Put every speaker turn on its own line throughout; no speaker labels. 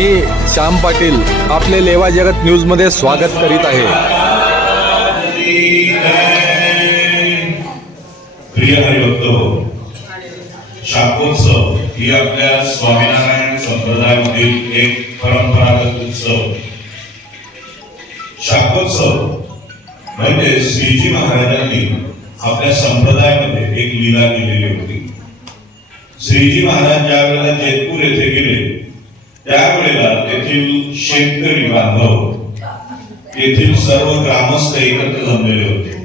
मी श्याम पाटील आपले लेवा जगत न्यूजमध्ये स्वागत करीत आहे.
प्रिय हरिभक्त हो शाकोत्सव ही आपल्या स्वामीनारायण संप्रदायामधील एक परंपरागत उत्सव. शाकोत्सव म्हणजे श्रीजी महाराजांनी आपल्या संप्रदायामध्ये एक लीला केलेली होती. श्रीजी महाराज ज्या वेळेला जेतपूर येथे गेले त्यावेळेला तेथील शेतकरी बांधव येथील सर्व ग्रामस्थ एकत्र जमलेले होते.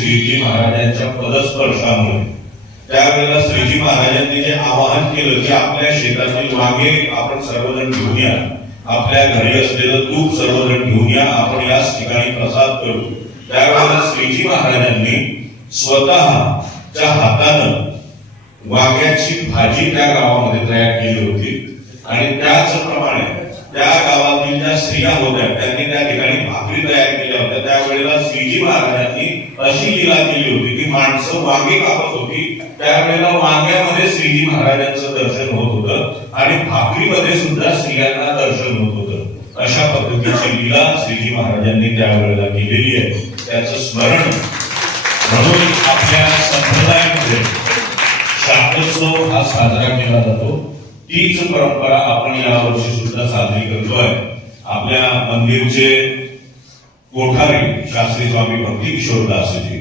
श्रीजी महाराजांच्या पदस्पर्शामुळे. त्यावेळेला श्रीजी महाराजांनी जे आवाहन केलं की आपल्या शेतातील वांगे आपण सर्वजण घेऊन या. आपल्या घरी असलेलं तूप सर्वजण घेऊन या. आपण याच ठिकाणी प्रसाद करू. त्यावेळेला श्रीजी महाराजांनी स्वतःच्या हातानं वांग्याची भाजी त्या गावामध्ये तयार केली होती. आणि त्याचप्रमाणे त्या गावातील ज्या स्त्रिया होत्या त्यांनी त्या ठिकाणी भाकरी तयार केल्या होत्या. त्यावेळेला श्रीजी महाराजांनी अशी लीला केली होती की माणसं मागे कापत होती. त्यावेळेला वांग्यामध्ये श्रीजी महाराजांचं दर्शन होत होतं आणि भाकरीमध्ये सुद्धा स्त्रियांना दर्शन होत होतं. अशा पद्धतीची लीला श्रीजी महाराजांनी त्यावेळेला केलेली आहे. त्याचं स्मरण म्हणून आपल्या संप्रदायामध्ये शाकोत्सव हा साजरा केला जातो. तीच परंपरा आपण या वर्षी सुद्धा साजरी करतोय. आपल्या मंदिरचे कोठारी शास्त्री स्वामी भक्ती किशोर दासजी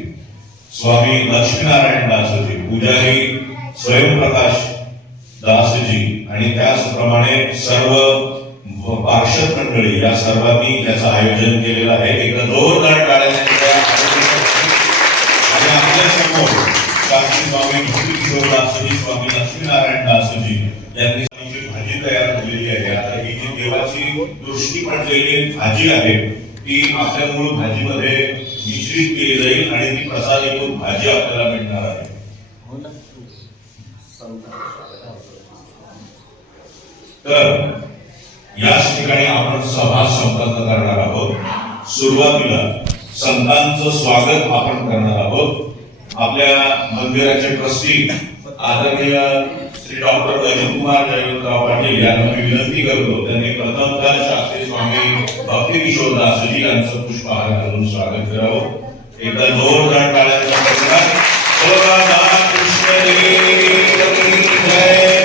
स्वामी लक्ष्मीनारायण दासजी पुजारी स्वयंप्रकाश दासजी आणि त्याचप्रमाणे सर्व पार्षद मंडळी या सर्वांनी याचं आयोजन केलेलं आहे. एकदा जोरदार टाळ्या आणि आपल्यासमोर शास्त्री स्वामी भक्ती किशोर दासजी स्वामी लक्ष्मीनारायण दासजी यांनी जी भाजी तयार केलेली आहे. आता ही जी देवाची दृष्टी पडलेली भाजी आहे ती आपल्या मूळ भाजीमध्ये मिश्रित केली जाईल आणि ती प्रसादीतून भाजी आपल्याला मिळणार आहे. तर याच ठिकाणी आपण सभा संपन्न करणार आहोत. सुरुवातीला संतांचं स्वागत आपण करणार आहोत. आपल्या मंदिराचे ट्रस्टी आदरणीय श्री डॉक्टर अजितकुमार जयवंतराव पाटील यांना मी विनंती करतो. त्यांनी प्रथमतः शास्त्री स्वामी भक्ती किशोर दासजी यांचं पुष्पहार करून स्वागत करावं. एकदा जोरदार टाळ्यांचा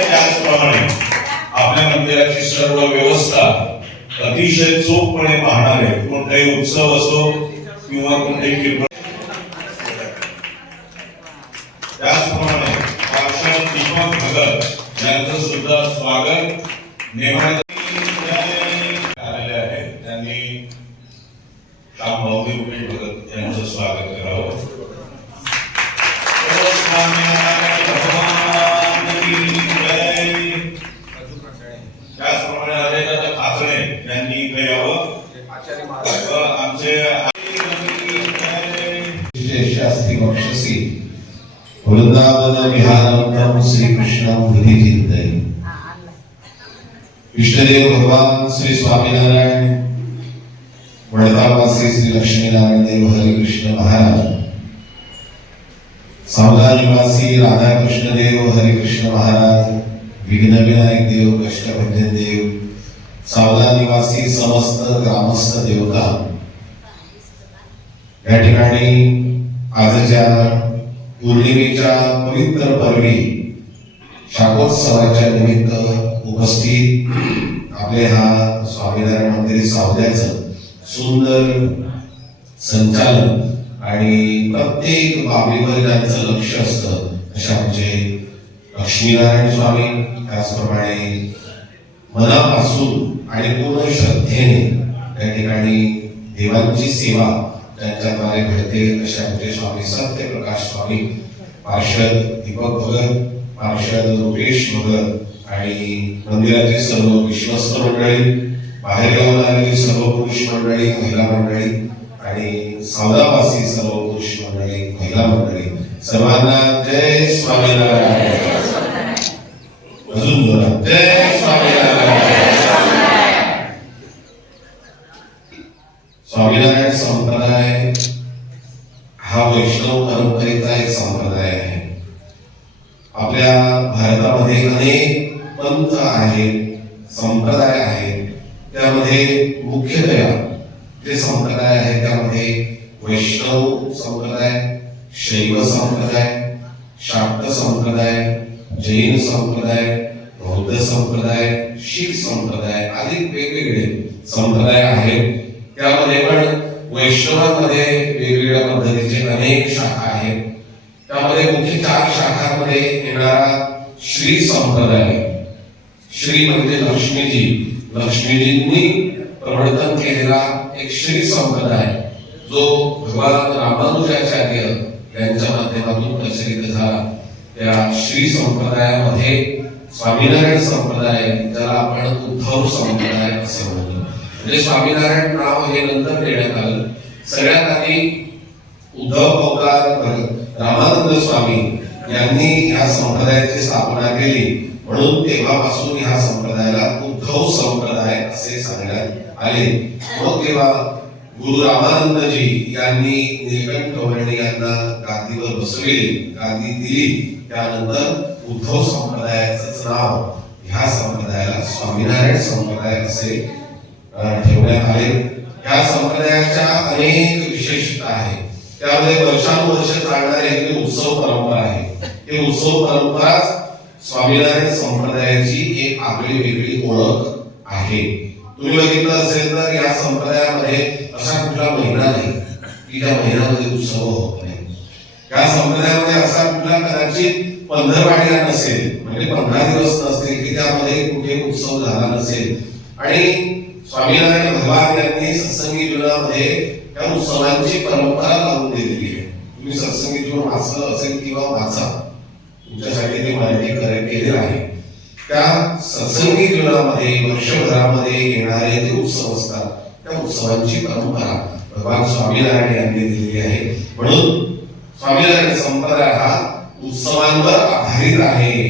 त्याचप्रमाणे आपल्या मंदिराची सर्व व्यवस्था अतिशय चोखपणे पाहणारे कोणताही उत्सव असो किंवा कोणतेही स्वागत नेमण्यात आलेले आहे त्यांनी श्यामभाऊजी रुपेश भगत यांचं स्वागत करावं सर्व स्वामीनारायण भगवान की जय. त्याचप्रमाणे अजयदादा खाचणे यांनी इथे यावं व आमचे
विशेष शास्त्री बक्षसी वृंदावन विहारम श्री कृष्ण हृदय चिंतय इष्टदेव भगवान श्री स्वामीनारायण वडतावासी श्री लक्ष्मीनारायण देव हरिकृष्ण महाराज सावला निवासी राधाकृष्ण देव हरिकृष्ण महाराज विघ्नविनायक देव कष्टभंजन देव सावला निवासी समस्त ग्रामस्थ देवता. या ठिकाणी आजच्या पौर्णिमेच्या पवित्र पर्वी शाकोत्सवाच्या निमित्त उपस्थित आपले हा स्वामीनारायण मंदिर सावल्याचं सुंदर संचालन आणि प्रत्येक बाबीवर त्यांचं लक्ष असतं अशा आमचे लक्ष्मीनारायण स्वामी त्याचप्रमाणे मनापासून आणि पूर्ण श्रद्धेने त्या ठिकाणी देवांची सेवा त्यांच्याद्वारे घडते असे म्हणजे आमचे स्वामी सत्यप्रकाश स्वामी पार्षद दीपक भगत पार्षद रुपेश भगत आणि मंदिराची सर्व विश्वस्त मंडळी बाहेरगावून आलेली सर्व पुरुष मंडळी महिला मंडळी आणि सौदावासी सर्व पुरुष मंडळी महिला मंडळी सर्वांना जय स्वामीनारायण. अजून बोला. जय स्वामीनारायण. स्वामीनारायण संप्रदाय हा वैष्णव परंपरेचा एक संप्रदाय आहे. आपल्या भारतामध्ये अनेक तंत आहेत संप्रदाय आहेत त्यामध्ये मुख्यतया जे संप्रदाय आहेत त्यामध्ये वैष्णव संप्रदाय शैव संप्रदाय शाक्त संप्रदाय जैन संप्रदाय बौद्ध संप्रदाय शीख संप्रदाय आदी वेगवेगळे संप्रदाय आहेत. त्यामध्ये पण वैष्णवांमध्ये वेगवेगळ्या पद्धतीचे अनेक शाखा आहेत. त्यामध्ये मुख्य चार शाखांमध्ये येणारा श्री संप्रदाय श्री म्हणजे लक्ष्मीजी. लक्ष्मीजींनी प्रवर्तन केलेला एक श्री संप्रदाय जो भगवान रामानुजाचार्य यांच्या माध्यमातून प्रचलित झाला. त्या श्री संप्रदायामध्ये स्वामीनारायण संप्रदाय ज्याला आपण उद्धव संप्रदाय असे म्हणतो. म्हणजे स्वामीनारायण नाव हे नंतर देण्यात आलं. सगळ्यात आधी उद्धव अवतार रामानंद स्वामी यांनी या संप्रदायाची स्थापना केली. म्हणून तेव्हापासून ह्या संप्रदायाला उद्धव संप्रदाय असे सांगण्यात आले. मग तेव्हा गुरु रामानंदजी यांनी निलकंठ वर्णी यांना गादीवर बसविले गादी दिली. त्यानंतर उद्धव संप्रदायाच नाव ह्या संप्रदायाला स्वामीनारायण संप्रदाय असे ठेवण्यात आले. ह्या संप्रदायाच्या अनेक विशेषता आहेत. त्यामध्ये वर्षानुवर्ष चालणारी उत्सव परंपरा आहे. ही उत्सव परंपरा स्वामीनारायण संप्रदायाची एक आपली वेगळी ओळख आहे. तुम्ही बघितलं असेल तर या संप्रदायामध्ये असा कुठला महिना नाही की त्या महिन्यामध्ये उत्सव होत नाही. या संप्रदायामध्ये असा कुठला कदाचित पंधरवाड्या नसेल म्हणजे पंधरा दिवस नसतील की त्यामध्ये कुठे उत्सव झाला नसेल. आणि स्वामीनारायण भगवान यांनी सत्संगी जीवनामध्ये त्या उत्सवांची परंपरा लावून दिलेली आहे. तुम्ही सत्संगी जीवन वाचलं असेल किंवा वाचा तुमच्यासाठी ते माहिती केलेलं आहे. त्या सत्संगी जीवनामध्ये वर्षभरामध्ये येणारे जे उत्सव असतात त्या उत्सवांची परंपरा भगवान स्वामीनारायण यांनी दिलेली आहे. म्हणून स्वामीनारायण संप्रदाय हा उत्सवांवर आधारित आहे.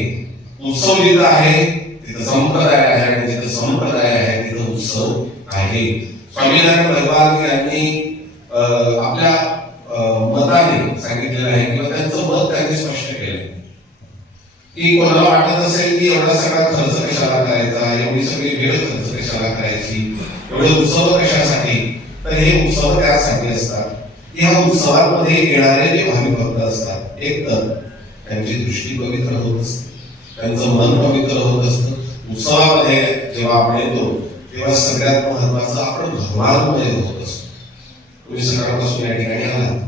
उत्सव जिथं आहे तिथं संप्रदाय आहे आणि जिथं संप्रदाय आहे तिथं उत्सव आहे. स्वामीनारायण भगवान यांनी आपल्या मताने सांगितलेलं आहे किंवा त्यांचं मत त्यांनी स्पष्ट केलंय की कोणाला वाटत असेल की एवढा सगळा खर्च कशाला करायचा एवढी सगळी वेळ खर्च कशाला करायची एवढे उत्सव कशासाठी? तर हे उत्सव त्यासाठी असतात. या ह्या उत्सवांमध्ये येणारे जे भावी भक्त असतात एक तर त्यांची दृष्टी पवित्र होत असते. त्यांचं मन पवित्र होत असतं. उत्सवामध्ये जेव्हा आपण येतो तेव्हा सगळ्यात महत्वाचं आपण भगवानमध्ये होत असतो. तुम्ही सकाळपासून या ठिकाणी आलात.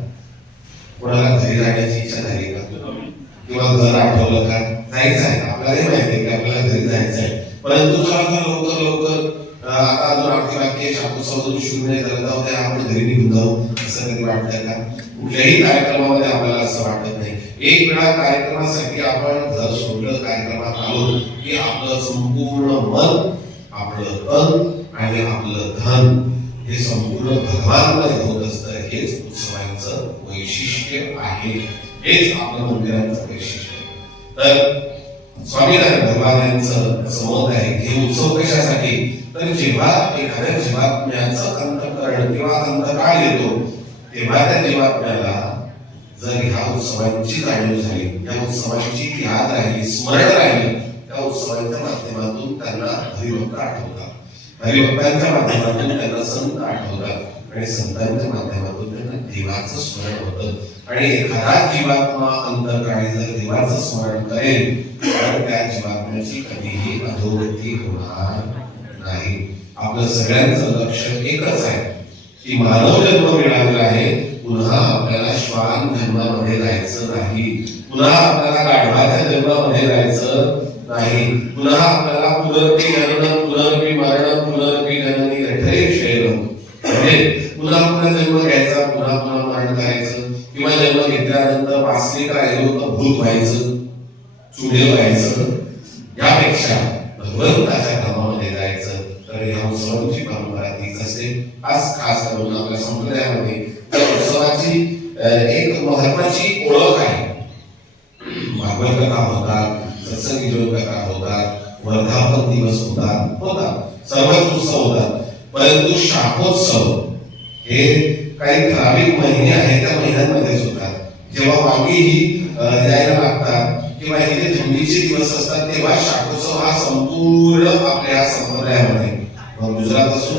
कोणाला घरी जाण्याची इच्छा झाली का? किंवा घर आठवलं का? जायचं आहे आपल्यालाही माहिती आहे की आपल्याला घरी जायचं आहे परंतु चला तर लवकर लवकर आता जर आठवडी वाक्य शापूत्सव अजून शून्य झालं जाऊ आपण घरी निघून जाऊ. असं कधी वाटतं का? कुठल्याही कार्यक्रमामध्ये आपल्याला असं वाटत नाही. एक वेळा कार्यक्रमासाठी आपण घर सोडलं कार्यक्रमात आलो की आपलं संपूर्ण मन आपलं तन आणि आपलं धन हे संपूर्ण भगवानमध्ये होत असतं. हेच उत्सवांचं वैशिष्ट्य आहे. हेच आपलं मंदिरांचं वैशिष्ट्य तर स्वामीनारायण भगवान यांचं आहे. हे उत्सव कशासाठी? तर जेव्हा एखाद्या जीवात्म्याचं अंतकरण किंवा अंतकाळ येतो तेव्हा त्या जीवात्म्याला जर ह्या उत्सवांची जाणीव झाली या उत्सवांची याद राहिली स्मरण राहिली त्या उत्सवांच्या माध्यमातून त्यांना हरिभक्त आठवतात. हरिभक्तांच्या माध्यमातून त्यांना संत आठवतात आणि संतांच्या माध्यमातून देवाचं स्मरण होतं. आणि एखादा जीवात्मा अंतकाळी जर देवाचं स्मरण करेल तर त्या जीवात्म्याची कधीही अधोगती होणार नाही. आपलं सगळ्यांचं लक्ष एकच आहे की मानव जन्म मिळालेला आहे पुन्हा आपल्याला श्वान जन्मामध्ये जायचं नाही. पुन्हा आपल्याला गाढवाच्या जन्मामध्ये जायचं नाही. पुन्हा आपल्याला पुनरपी जनन पुनरपी मरण पुनरपी जननी रठरे शैलम म्हणजे पुन्हा पुन्हा जन्म घ्यायचा पुन्हा पुन्हा मरण करायचं किंवा जन्म घेतल्यानंतर वासनिक राहिलो तर भूत व्हायचं चुडेल व्हायचं यापेक्षा भगवंताच्या धामामध्ये जायचं तर या उत्सवांची परंपरा तीच असते. आज खास करून आपल्या संप्रदायामध्ये त्या उत्सवाची एक महत्वाची ओळख आहे. भागवत कथा होतात सत्संगी जोड कथा होतात वर्धापन दिवस होतात होतात. सर्वच उत्सव होतात. परंतु शापोत्सव हे काही ठराविक महिने आहेत त्या महिन्यांमध्येच होतात. जेव्हा वांगी ही द्यायला लागतात. किंवा हे जे थंडीचे दिवस असतात तेव्हा शाकोत्सव हा संपूर्ण आपल्या संप्रदायामध्ये. मग गुजरात असो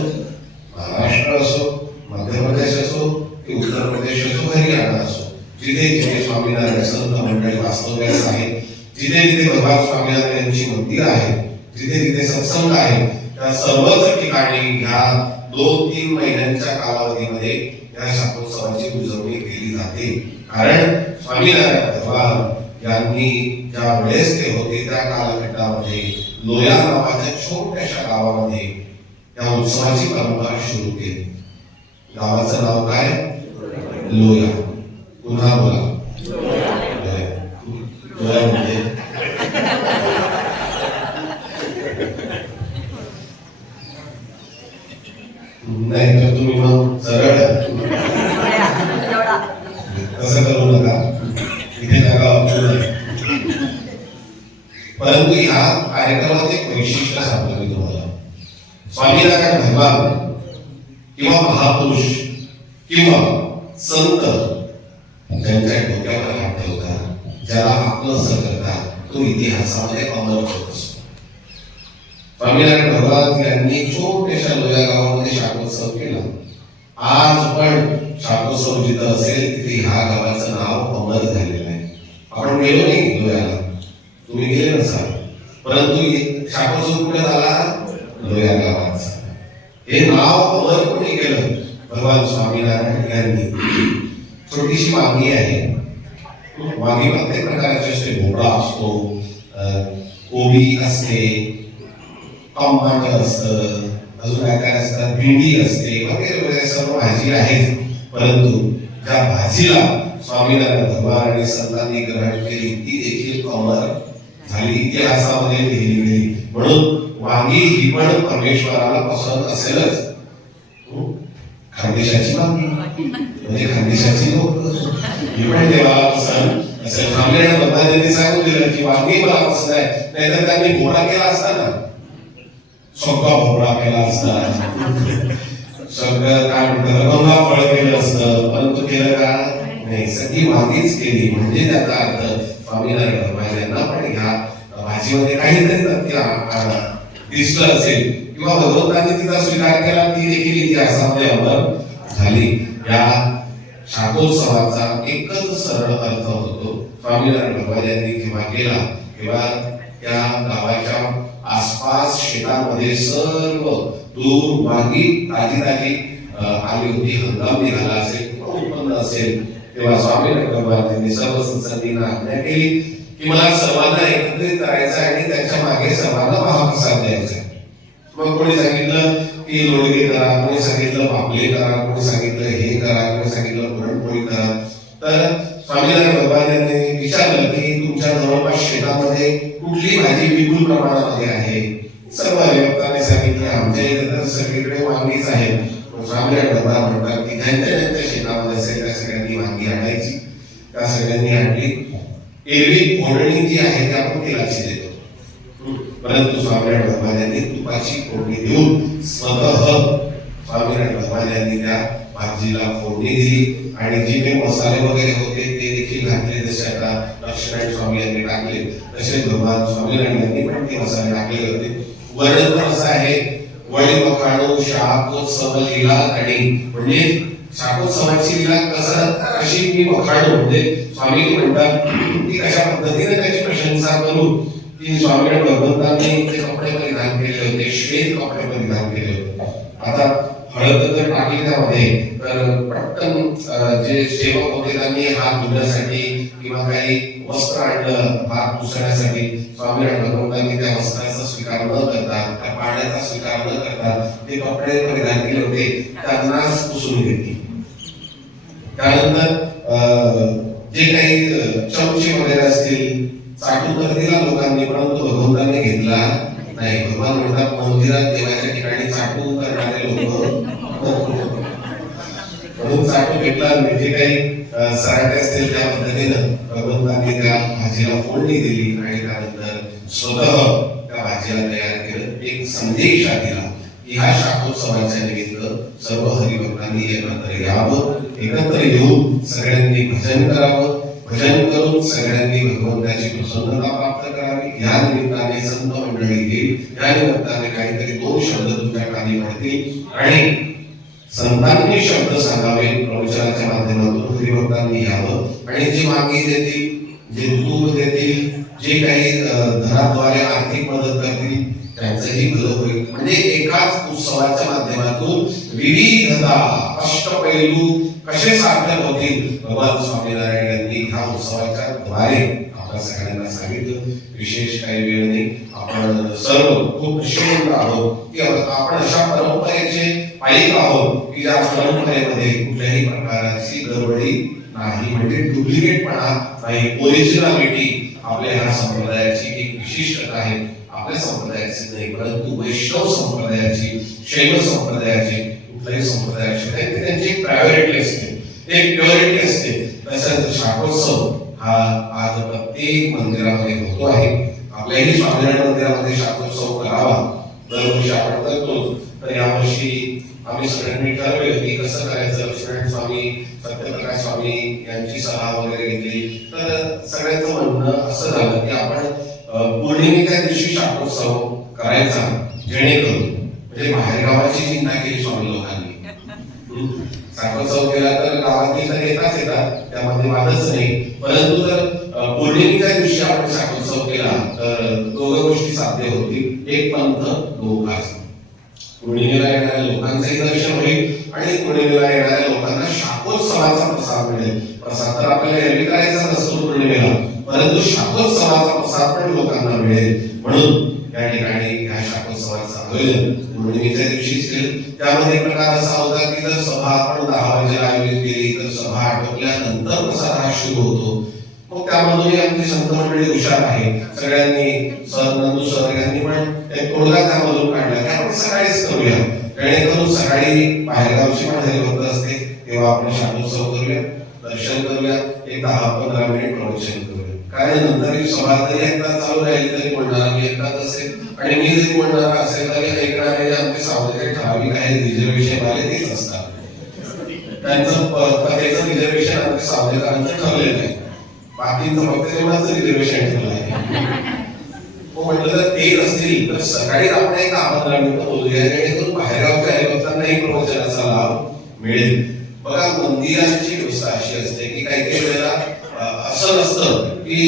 महाराष्ट्र असो मध्य प्रदेश असो की उत्तर प्रदेश असो हरियाणा असो जिथे जिथे स्वामीनारायण संत मंडळी वास्तव्यास आहेत जिथे जिथे भगवान स्वामीनारायण यांची मंदिर आहेत जिथे जिथे सत्संग आहे त्या सर्वच ठिकाणी ह्या दोन तीन महिन्यांच्या कालावधीमध्ये या शाकोत्सवाची उजवणी केली जाते. कारण स्वामीनारायण यांनी ज्या वेळेस ते होते, त्या लोया नावाच्या छोट्याशा गावामध्ये या उत्सवाची परंपरा सुरू केली. गावाचं नाव काय? लोया. पुन्हा बोला. नाही, तर तुम्ही मग सरळ किंवा संत त्यांच्या डोक्यावर हात ठेवतात ज्याला आपलं असं करतात तो इतिहासामध्ये अमर होत असतो. स्वामीनारायण भगवान यांनी छोट्याशा लोया गावामध्ये शाकोत्सव केला. आज पण शाकोत्सव जिथं असेल तिथे ह्या गावाचं नाव अमर झालेलं आहे. आपण गेलो नाही लोयाला. तुम्ही गेले नसाल. परंतु शाकोत्सव कुठे झाला? लोया गावाचा. हे नाव अमर कोणी केलं? भगवान स्वामीनारायण यांनी. छोटीशी वांगी आहे. वांगी प्रत्येक प्रकारचे असते. भोपळा असतो कोबी असते टमाट असतं अजून काय काय असतात भेंडी असते वगैरे वगैरे सर्व भाजी आहेत परंतु त्या भाजीला स्वामीनारायण भगवान आणि संतांनी ग्रहण केली ती देखील अमर झाली. इतिहासामध्ये लिहिली गेली म्हणून वांगी ही पण परमेश्वराला पसंत असेलच. खानदेशाची म्हणजे खानदेशाची लोक ही पण देवाला पसंत असेल सांगून दिलं की वांगी मला पसंत आहे नाहीतर त्यांनी घोडा केला असता ना सोपा भोपळा केला असता सगळं काय म्हणतात गंगा फळ केलं असतं परंतु केलं का नाही सगळी मागीच केली म्हणजे त्याचा अर्थ स्वामीनारायण भगवान यांना पण ह्या भाजीमध्ये काहीतरी दिसलं असेल किंवा भगवंतांनी तिचा स्वीकार केला ती देखील इतिहासामध्ये अमर झाली. या शाकोत्सवाचा एकच सरळ अर्थ होतो. स्वामीनारायण भगवान यांनी जेव्हा केला तेव्हा त्या गावाच्या आसपास शेतामध्ये सर्व दूर वांगी ताजी ताजी आली होती. हंगाम निघाला असेल उत्पन्न असेल तेव्हा स्वामीनारायण भगवान यांनी सर्व संसदींना आज्ञा केली की मला सर्वांना एकत्रित करायचं आणि त्याच्यामागे सर्वांना महाप्रसाद द्यायचा मग कोणी सांगितलं की लोणगे करा कोणी सांगितलं पापले करा कोणी सांगितलं हे करा कोणी सांगितलं पुरणपोळी करा. तर स्वामीनारायण भगवान विचारलं की तुमच्या जवळपास शेतामध्ये कुठली भाजी विपुल प्रमाणामध्ये आहे? सर्व अधिवक्तांनी सांगितलं आमच्या इथे तर सगळीकडे वांगीच आहे. स्वामीनारायण भगवान म्हणतात की त्यांच्या त्यांच्या शेतामध्ये असेल त्या सगळ्यांनी वांगी आणायची. त्या सगळ्यांनी आणली. एरवी फोडणी जी आहे ती आपण तेलाची देतो. परंतु स्वामीनारायण भगवान यांनी तुपाची फोडणी देऊन स्वतः स्वामीनारायण भगवान यांनी त्या भाजीला फोडणी दिली. आणि जे काही मसाले वगैरे होते ते देखील घातले. जसे आता लक्ष्मीनारायण स्वामी यांनी टाकले तसे भगवान स्वामीनारायण यांनी पण ते मसाले टाकले होते. वर्णन पण असं आहे वळी वखाणू शाकोत्सव लिला आणि म्हणजे शाकोत्सवाची लिला कसं? कशी मी वखाणू म्हणजे स्वामी म्हणतात की कशा पद्धतीने त्याची प्रशंसा करू की स्वामीनारायण भगवंतांनी ते कपडे परिधान केले होते श्वेत कपडे परिधान केले होते. आता हळद जर टाकली त्यामध्ये तर पटकन जे सेवक होते त्यांनी हात धुण्यासाठी किंवा काही वस्त्र आणलं हात पुसण्यासाठी स्वामीनारायण भगवंतांनी त्या वस्त्राचा स्वीकार न करता त्या पाण्याचा स्वीकार न करता ते कपडे परिधान केले होते त्यांनाच पुसून घेतली. त्यानंतर अं, जे काही चमचे वगैरे शाबू तर दिला लोकांनी परंतु भगवंतांनी घेतला नाही. भगवान म्हणतात मंदिरात देवाच्या ठिकाणी साठवून करणारे लोक म्हणून साठवून घेतला आणि जे म्हणजे काही सराटे असतील त्या पद्धतीनं भगवंतांनी त्या भाजीला फोडणी दिली आणि त्यानंतर स्वतः त्या भाजीला तयार केलं. एक संदेश दिला ह्या शाखोत्सवाच्या निमित्त सर्व हरिभक्तांनी एकत्र यावं एकत्र येऊन सगळ्यांनी भजन करावं. भजन करून सगळ्यांनी भगवंताची प्रसन्नता प्राप्त करावी. या निमित्ताने संत मंडळी येईल. या निमित्ताने काहीतरी दोन शब्द तुमच्या कानी पडतील. आणि संतांनी शब्द सांगावे प्रवचनाच्या माध्यमातून हरिभक्तांनी यावं. आणि जे मागे देतील जे दूध देतील जे काही घराद्वारे धनाद्वारे आर्थिक मदत करतील त्यांचंही भलं होईल म्हणजे एकाच उत्सवाच्या माध्यमातून विविधता अष्टपैलू कसे साध्य होतील? भगवान स्वामीनारायण यांनी ह्या उत्सवाच्या द्वारे आपल्या सगळ्यांना सांगितलं. विशेष काही वेळ नाही. आपण सर्व खूप श्रीमंत आहोत की आपण अशा परंपरेचे पाईक आहोत की ज्या परंपरेमध्ये कुठल्याही प्रकारची गडबडी नाही. म्हणजे डुप्लिकेटपणा नाही. ओरिजिनॅलिटी आपल्या ह्या संप्रदायाची एक विशिष्टता आहे. आपल्या संप्रदायाची नाही परंतु वैष्णव संप्रदायाची शैव संप्रदायाची कुठल्याही संप्रदायाची नाही ते त्यांची एक प्रायोरिटी असते. एक प्युरिटी असते. तसंच शाकोत्सव हा आज प्रत्येक मंदिरामध्ये होतो आहे. आपल्याही स्वामीनारायण मंदिरामध्ये शाकोत्सव करावा. दरवर्षी आपण करतो. तर यावर्षी आम्ही सगळ्यांनी ठरवलं की कसं करायचं? लक्ष्मण स्वामी सत्यप्रकाश स्वामी असं झालं की आपण पौर्णिमेच्या दिवशी शाकोत्सव करायचा जेणेकरून म्हणजे बाहेरगावाची चिंता केली स्वामी लोकांनी. शाकोत्सव केला तर गावातील तर येताच येतात त्यामध्ये वादच नाही. परंतु जर पौर्णिमेच्या दिवशी आपण शाकोत्सव केला तर दोघं गोष्टी साध्य होतील. एक पंथ दोन पौर्णिमेला येणाऱ्या लोकांचंही दर्शन होईल आणि पौर्णिमेला येणाऱ्या लोकांना शाकोत्सवाचा प्रसाद मिळेल. प्रसाद तर आपल्याला एरवी करायचा नसतो पौर्णिमेला परंतु शाकोत्सवाचा प्रसाद पण लोकांना मिळेल. म्हणून या ठिकाणी ह्या शाकोत्सवाचं आयोजन पौर्णिमेच्या दिवशीच केलं. त्यामध्ये एक प्रकार असा होता की जर सभा आपण दहा वाजेला आयोजित केली तर सभा आटोपल्यानंतर प्रसाद हा सुरू होतो. मग त्यामधूनही आमचे संत मंडळी हुशार आहे सगळ्यांनी सर नंदू सर यांनी पण एक तोडगा त्यामधून काढला. की आपण सकाळीच करूया. जेणेकरून सकाळी बाहेरगावची पण हरिभक्त असते. तेव्हा आपण शाकोत्सव करूया दर्शन करूया. एक दहा पंधरा मिनिट प्रवचन करूया. काय नंतर सभा तरी एकदा चालू राहील तरी बोलणार मी एकदा असेल आणि मी जरी बोलणार असेल तरी ऐकणारे आमचे सावधे ठराविक आहे रिझर्वेशन आले तेच असतात. त्यांचं त्याचं रिझर्वेशन आमच्या सावधेकरांचं ठरलेलं आहे. बाकीचं फक्त तेवढाच रिझर्वेशन ठरलं आहे. हो, म्हटलं तर ते असतील तर सकाळी आपण एक आमंत्रण पंधरा बोलूया जेणेकरून बाहेरगावच्या हरिभक्तांनाही प्रवचनाचा लाभ मिळेल. बघा मंदिरांची व्यवस्था अशी असते की काही काही वेळेला असं नसतं. की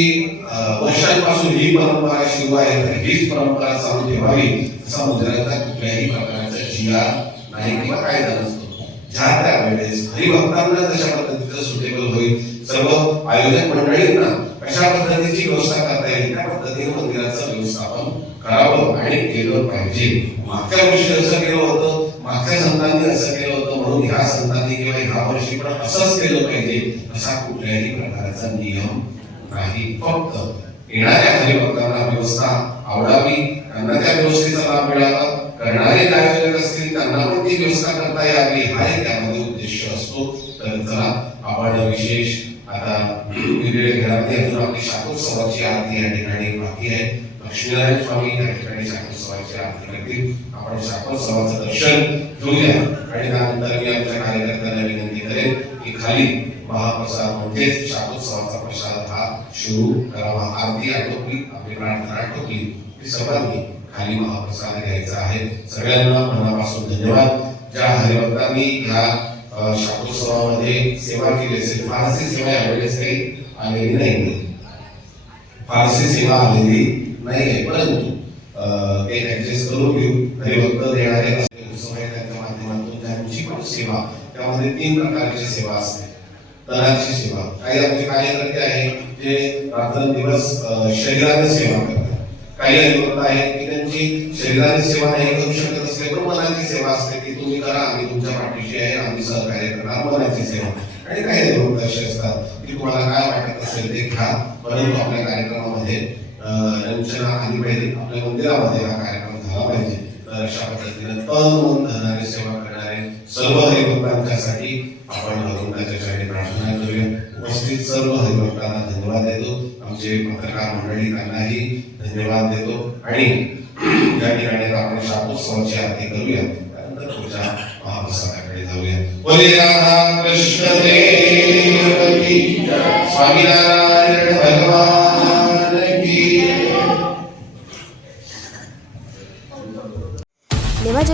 वर्षांपासून ही परंपरा सुरू आहे तर हीच परंपरा चालू ठेवावी असा मुद्राचा कुठल्याही प्रकारचा जिया नाही किंवा कायदा नसतो. ज्या त्या वेळेस हरिभक्तांना जशा पद्धतीचं सुटेबल होईल सर्व आयोजक मंडळींना कशा पद्धतीची व्यवस्था करता येईल. त्या पद्धतीने मंदिराचं व्यवस्थापन करावं आणि केलं पाहिजे. मागच्या वर्षी असं केलं होतं मागच्या संतांनी असं केलं होतं म्हणून ह्या संतांनी किंवा ह्या वर्षी पण असंच केलं पाहिजे असा कुठल्याही प्रकारचा नियम नाही फक्त येणाऱ्या हरिभक्तांना व्यवस्था आवडावी त्यांना त्या व्यवस्थेचा लाभ मिळावा करणारे जे असतील त्यांना पण ती व्यवस्था करता यावी हा एक त्यामध्ये उद्देश असतो. तर चला आपण विशेष आता वेगवेगळ्या घरामध्ये अजून आपली शाकोत्सवाची आरती या ठिकाणी बाकी आहे. लक्ष्मीनारायण स्वामी या ठिकाणी शाकोत्सवाची आरती करतील. आपण शाकोत्सवाचं दर्शन घेऊया. आणि त्यानंतर मी आमच्या कार्यकर्त्यांना विनंती करेन की खाली महाप्रसाद म्हणजेच शाकोत्सवाचा प्रसाद हा सुरू करावा. आरती आटोपली आपली प्रार्थना आटोपली. की सर्वांनी खाली महाप्रसाद घ्यायचा आहे. सगळ्यांना मनापासून धन्यवाद. ज्या हरिभक्तांनी ह्या शाकोत्सवामध्ये सेवा केली असेल फारसी सेवा यावेळी असेल आलेली नाही. फारसी सेवा आलेली नाहीये परंतु ते ऍडजस्ट करून घेऊ हरिभक्त देणारे उत्सव आहे त्यांच्या माध्यमातून त्यांची पण सेवा त्यामध्ये तीन प्रकारची सेवा असते. तरांची सेवा. काही आमचे कार्यकर्ते आहे जे रात्रंदिवस शरीराने सेवा करतात. काही हरिभक्त आहेत की त्यांची शरीराने सेवा नाही करू शकत असले पण मनाची सेवा असते की तुम्ही करा आम्ही तुमच्या पाठीशी आहे आम्ही सहकार्य करा मनाची सेवा. आणि काही हरिभक्त असे असतात की तुम्हाला काय वाटत असेल ते घ्या. परंतु आपल्या कार्यक्रमामध्ये अं, रंजना आली पाहिजे आपल्या मंदिरामध्ये हा कार्यक्रम झाला पाहिजे. तर अशा पद्धतीने तन धनाने सेवा करणारे सर्व हरिभक्तांच्यासाठी आपण भगवंताच्या चरणी प्रार्थना करूया उपस्थित सर्व हरिभक्तांना धन्यवाद देतो. आमचे पत्रकार मंडळी त्यांनाही धन्यवाद देतो. आणि या ठिकाणी आपण शापोत्सवाची आरती करूया. त्यानंतर पुढच्या महाप्रसादाकडे जाऊया. बोले राधा कृष्ण देव की जय. स्वामीनारायण